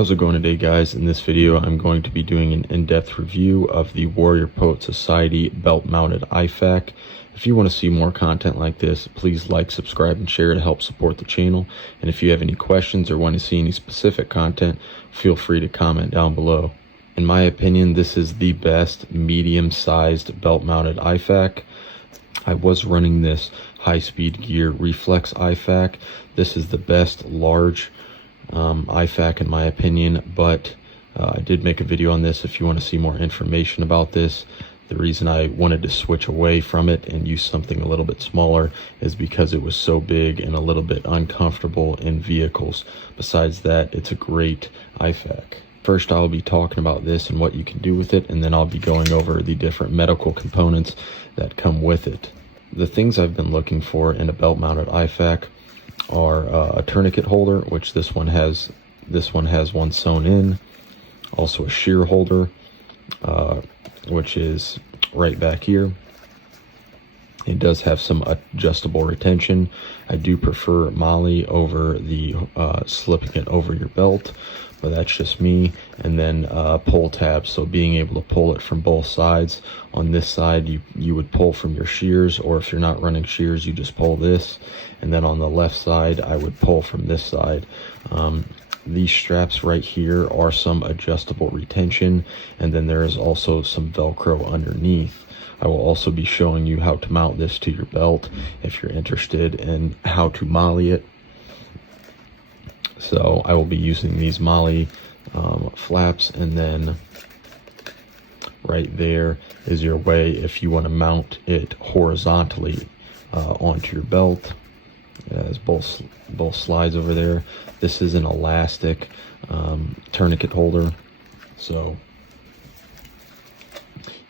How's it going today, guys? In this video, I'm going to be doing an in-depth review of the Warrior Poet Society belt-mounted IFAK. If you want to see more content like this, please like, subscribe, and share to help support the channel. And if you have any questions or want to see any specific content, feel free to comment down below. In my opinion, this is the best medium-sized belt-mounted IFAK. I was running this high-speed gear reflex IFAK. This is the best large IFAK in my opinion, but I did make a video on this if you want to see more information about this. The reason I wanted to switch away from it and use something a little bit smaller is because it was so big and a little bit uncomfortable in vehicles. Besides that, it's a great IFAK. First, I'll be talking about this and what you can do with it, and then I'll be going over the different medical components that come with it. The things I've been looking for in a belt-mounted IFAK are a tourniquet holder, which this one has one sewn in. Also a shear holder, which is right back here. It does have some adjustable retention. I do prefer Molly over the slipping it over your belt, but that's just me. And then pull tabs, so being able to pull it from both sides. On this side, you would pull from your shears, or if you're not running shears, you just pull this. And then on the left side, I would pull from this side. These straps right here are some adjustable retention, and then there is also some Velcro underneath. I will also be showing you how to mount this to your belt if you're interested in how to molly it. So I will be using these molly flaps, and then right there is your way if you want to mount it horizontally onto your belt. There's both slides over there. This is an elastic tourniquet holder, so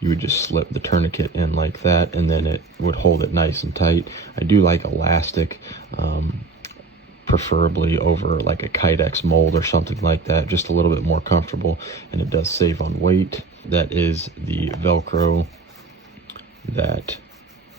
you would just slip the tourniquet in like that, and then it would hold it nice and tight. I do like elastic, preferably over like a Kydex mold or something like that, just a little bit more comfortable, and it does save on weight. That is the Velcro that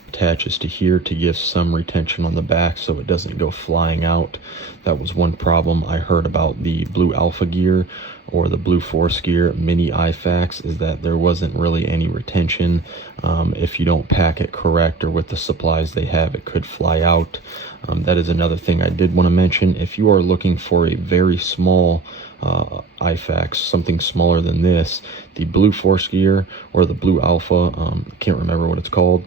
attaches to here to give some retention on the back so it doesn't go flying out. That was one problem I heard about the Blue Alpha gear or the Blue Force gear mini IFAKs, is that there wasn't really any retention. If you don't pack it correct or with the supplies they have, it could fly out. That is another thing I did want to mention. If you are looking for a very small IFAK, something smaller than this, the Blue Force gear or the Blue Alpha, can't remember what it's called,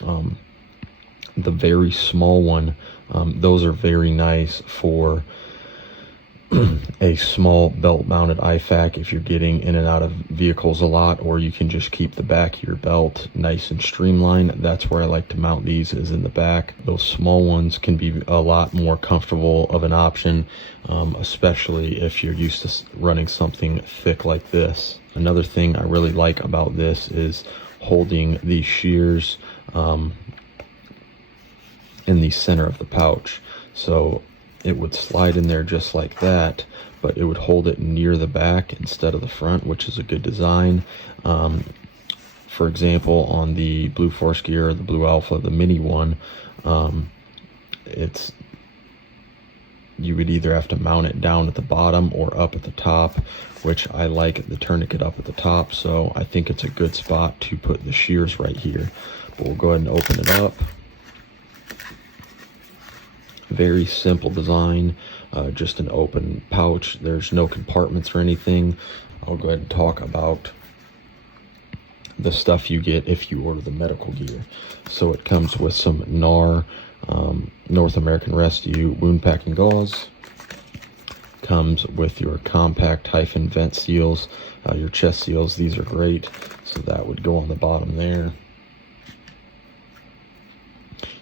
the very small one, those are very nice for a small belt mounted IFAK if you're getting in and out of vehicles a lot, or you can just keep the back of your belt nice and streamlined. That's where I like to mount these, is in the back. Those small ones can be a lot more comfortable of an option, especially if you're used to running something thick like this. Another thing I really like about this is holding these shears in the center of the pouch, so it would slide in there just like that, but it would hold it near the back instead of the front, which is a good design. For example, on the Blue Force gear, the Blue Alpha, the mini one, you would either have to mount it down at the bottom or up at the top, which I like the tourniquet up at the top, so I think it's a good spot to put the shears right here. But we'll go ahead and open it up. Very simple design, just an open pouch. There's no compartments or anything. I'll go ahead and talk about the stuff you get if you order the medical gear. So it comes with some NAR, North American Rescue wound packing gauze. Comes with your compact hyphen vent seals, your chest seals. These are great, so that would go on the bottom there.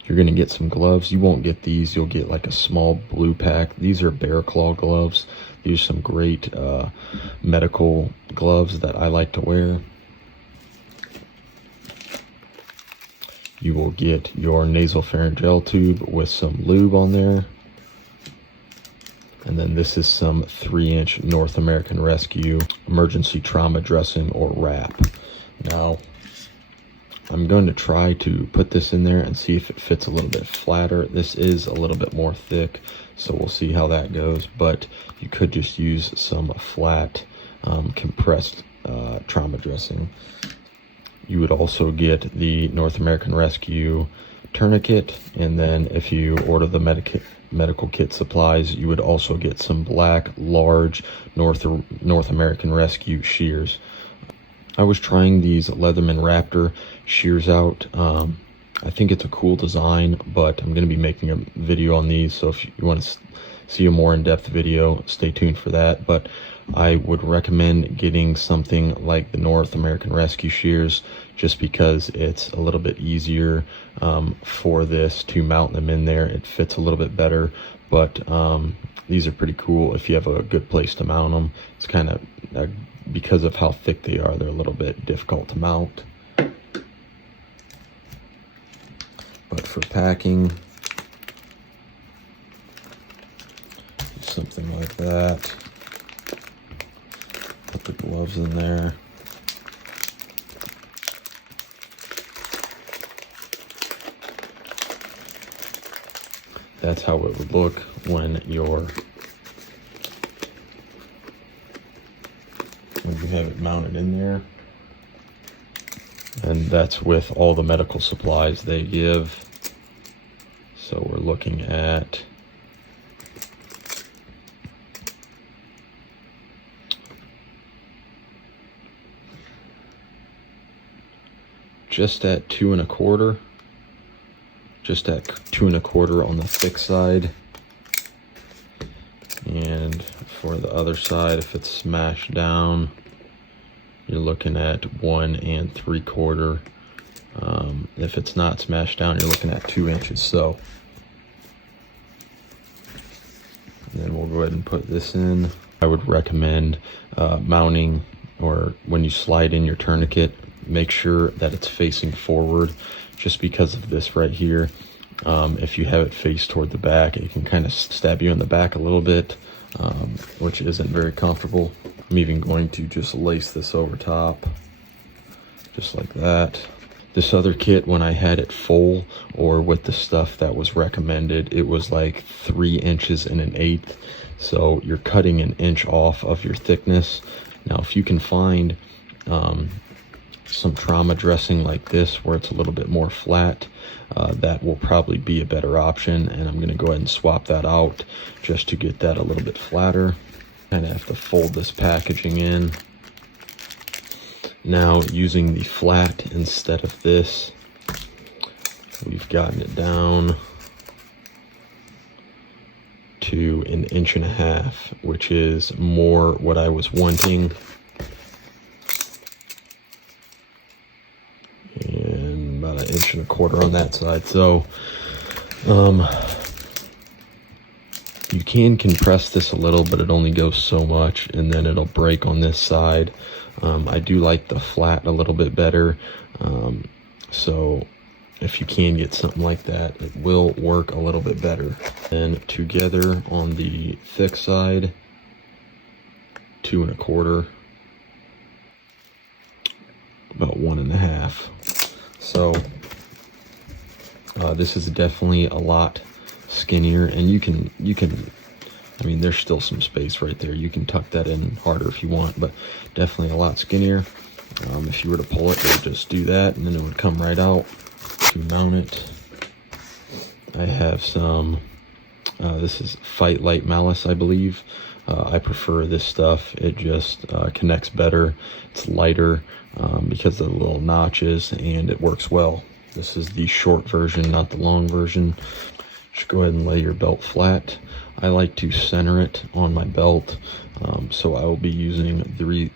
You're going to get some gloves. You won't get these. You'll get like a small blue pack. These are bear claw gloves. These are some great medical gloves that I like to wear. You will get your nasopharyngeal tube with some lube on there. And then this is some 3-inch North American Rescue emergency trauma dressing or wrap. Now, I'm going to try to put this in there and see if it fits a little bit flatter. This is a little bit more thick, so we'll see how that goes, but you could just use some flat compressed trauma dressing. You would also get the North American Rescue tourniquet, and then if you order the medical kit supplies, you would also get some black large North American Rescue shears. I was trying these Leatherman Raptor shears out. I think it's a cool design, but I'm going to be making a video on these, so if you want to see a more in-depth video, stay tuned for that. But I would recommend getting something like the North American Rescue shears, just because it's a little bit easier for this to mount them in there. It fits a little bit better, but these are pretty cool if you have a good place to mount them. It's kind of because of how thick they are, they're a little bit difficult to mount. But for packing, something like that. Put the gloves in there. That's how it would look when you have it mounted in there. And that's with all the medical supplies they give. So we're looking at just at 2 1/4. Just at 2 1/4 on the thick side. And for the other side, if it's smashed down, you're looking at 1 3/4. If it's not smashed down, you're looking at 2 inches. So, and then we'll go ahead and put this in. I would recommend mounting, or when you slide in your tourniquet, make sure that it's facing forward, just because of this right here. If you have it face toward the back, it can kind of stab you in the back a little bit, which isn't very comfortable. I'm even going to just lace this over top, just like that. This other kit, when I had it full or with the stuff that was recommended, it was like 3 inches and 1/8. So you're cutting 1 inch off of your thickness. Now, if you can find some trauma dressing like this where it's a little bit more flat, that will probably be a better option, and I'm going to go ahead and swap that out just to get that a little bit flatter. Kind of have to fold this packaging in. Now, using the flat instead of this, we've gotten it down to 1.5 inches, which is more what I was wanting. And about 1.25 inches on that side. So you can compress this a little, but it only goes so much, and then it'll break on this side. I do like the flat a little bit better. So if you can get something like that, it will work a little bit better. And together on the thick side, 2 1/4, about 1.5. So this is definitely a lot skinnier, and you can I mean, there's still some space right there. You can tuck that in harder if you want, but definitely a lot skinnier. If you were to pull it, it would just do that, and then it would come right out. To mount it, I have some, this is Fight Light Malice, I believe. I prefer this stuff. It just connects better. It's lighter because of the little notches, and it works well. This is the short version, not the long version. Just go ahead and lay your belt flat. I like to center it on my belt, so I will be using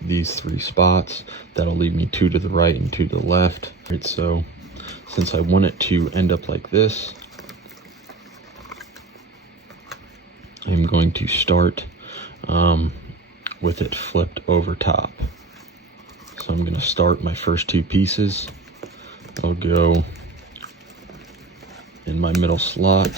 these 3 spots. That'll leave me 2 to the right and 2 to the left. Right, so since I want it to end up like this, I'm going to start with it flipped over top. So I'm going to start my first 2 pieces. I'll go in my middle slot.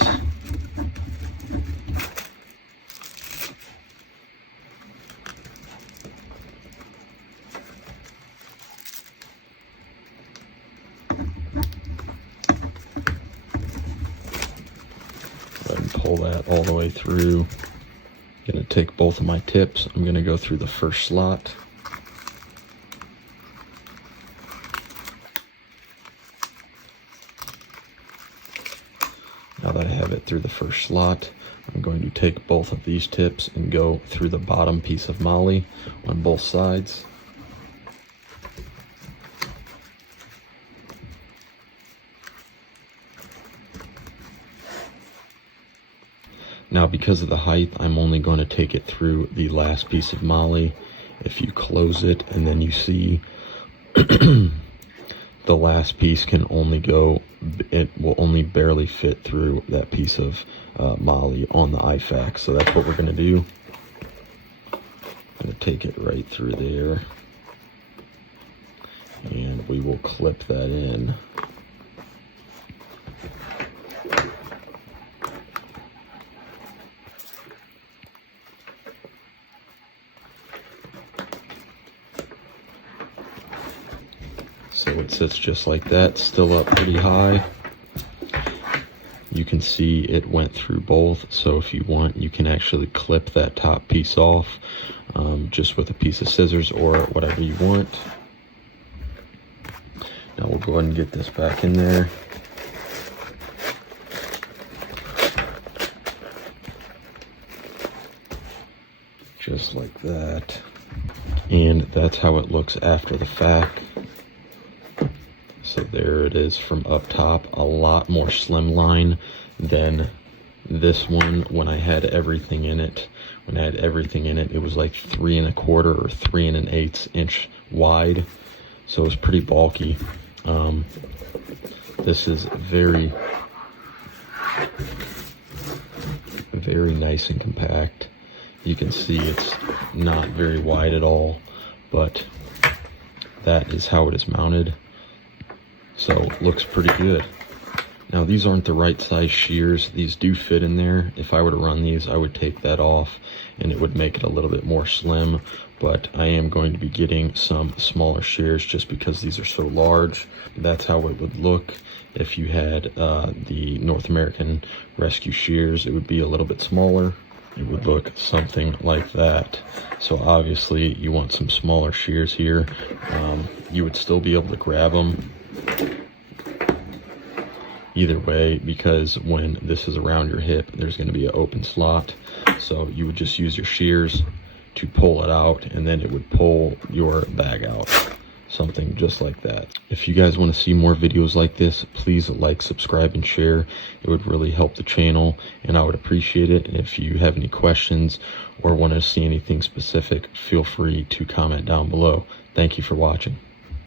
pull that all the way through. I'm going to take both of my tips. I'm going to go through the first slot. Now that I have it through the first slot, I'm going to take both of these tips and go through the bottom piece of molle on both sides. Now, because of the height, I'm only going to take it through the last piece of molle. If you close it and then you see the last piece can only go, it will only barely fit through that piece of molle on the IFAK. So that's what we're going to do. I'm going to take it right through there, and we will clip that in. So it sits just like that, still up pretty high. You can see it went through both, so if you want, you can actually clip that top piece off just with a piece of scissors or whatever you want. Now we'll go ahead and get this back in there. Just like that. And that's how it looks after the fact. So there it is from up top, a lot more slimline than this one when I had everything in it. When I had everything in it, it was like 3 1/4 or 3 1/8 inch wide. So it was pretty bulky. This is very, very nice and compact. You can see it's not very wide at all, but that is how it is mounted. So looks pretty good. Now these aren't the right size shears. These do fit in there. If I were to run these, I would take that off and it would make it a little bit more slim, but I am going to be getting some smaller shears just because these are so large. That's how it would look if you had the North American Rescue shears. It would be a little bit smaller. It would look something like that. So obviously you want some smaller shears here. You would still be able to grab them either way, because when this is around your hip, there's going to be an open slot. So you would just use your shears to pull it out, and then it would pull your bag out. Something just like that. If you guys want to see more videos like this, please like, subscribe, and share. It would really help the channel, and I would appreciate it. And if you have any questions or want to see anything specific, feel free to comment down below. Thank you for watching.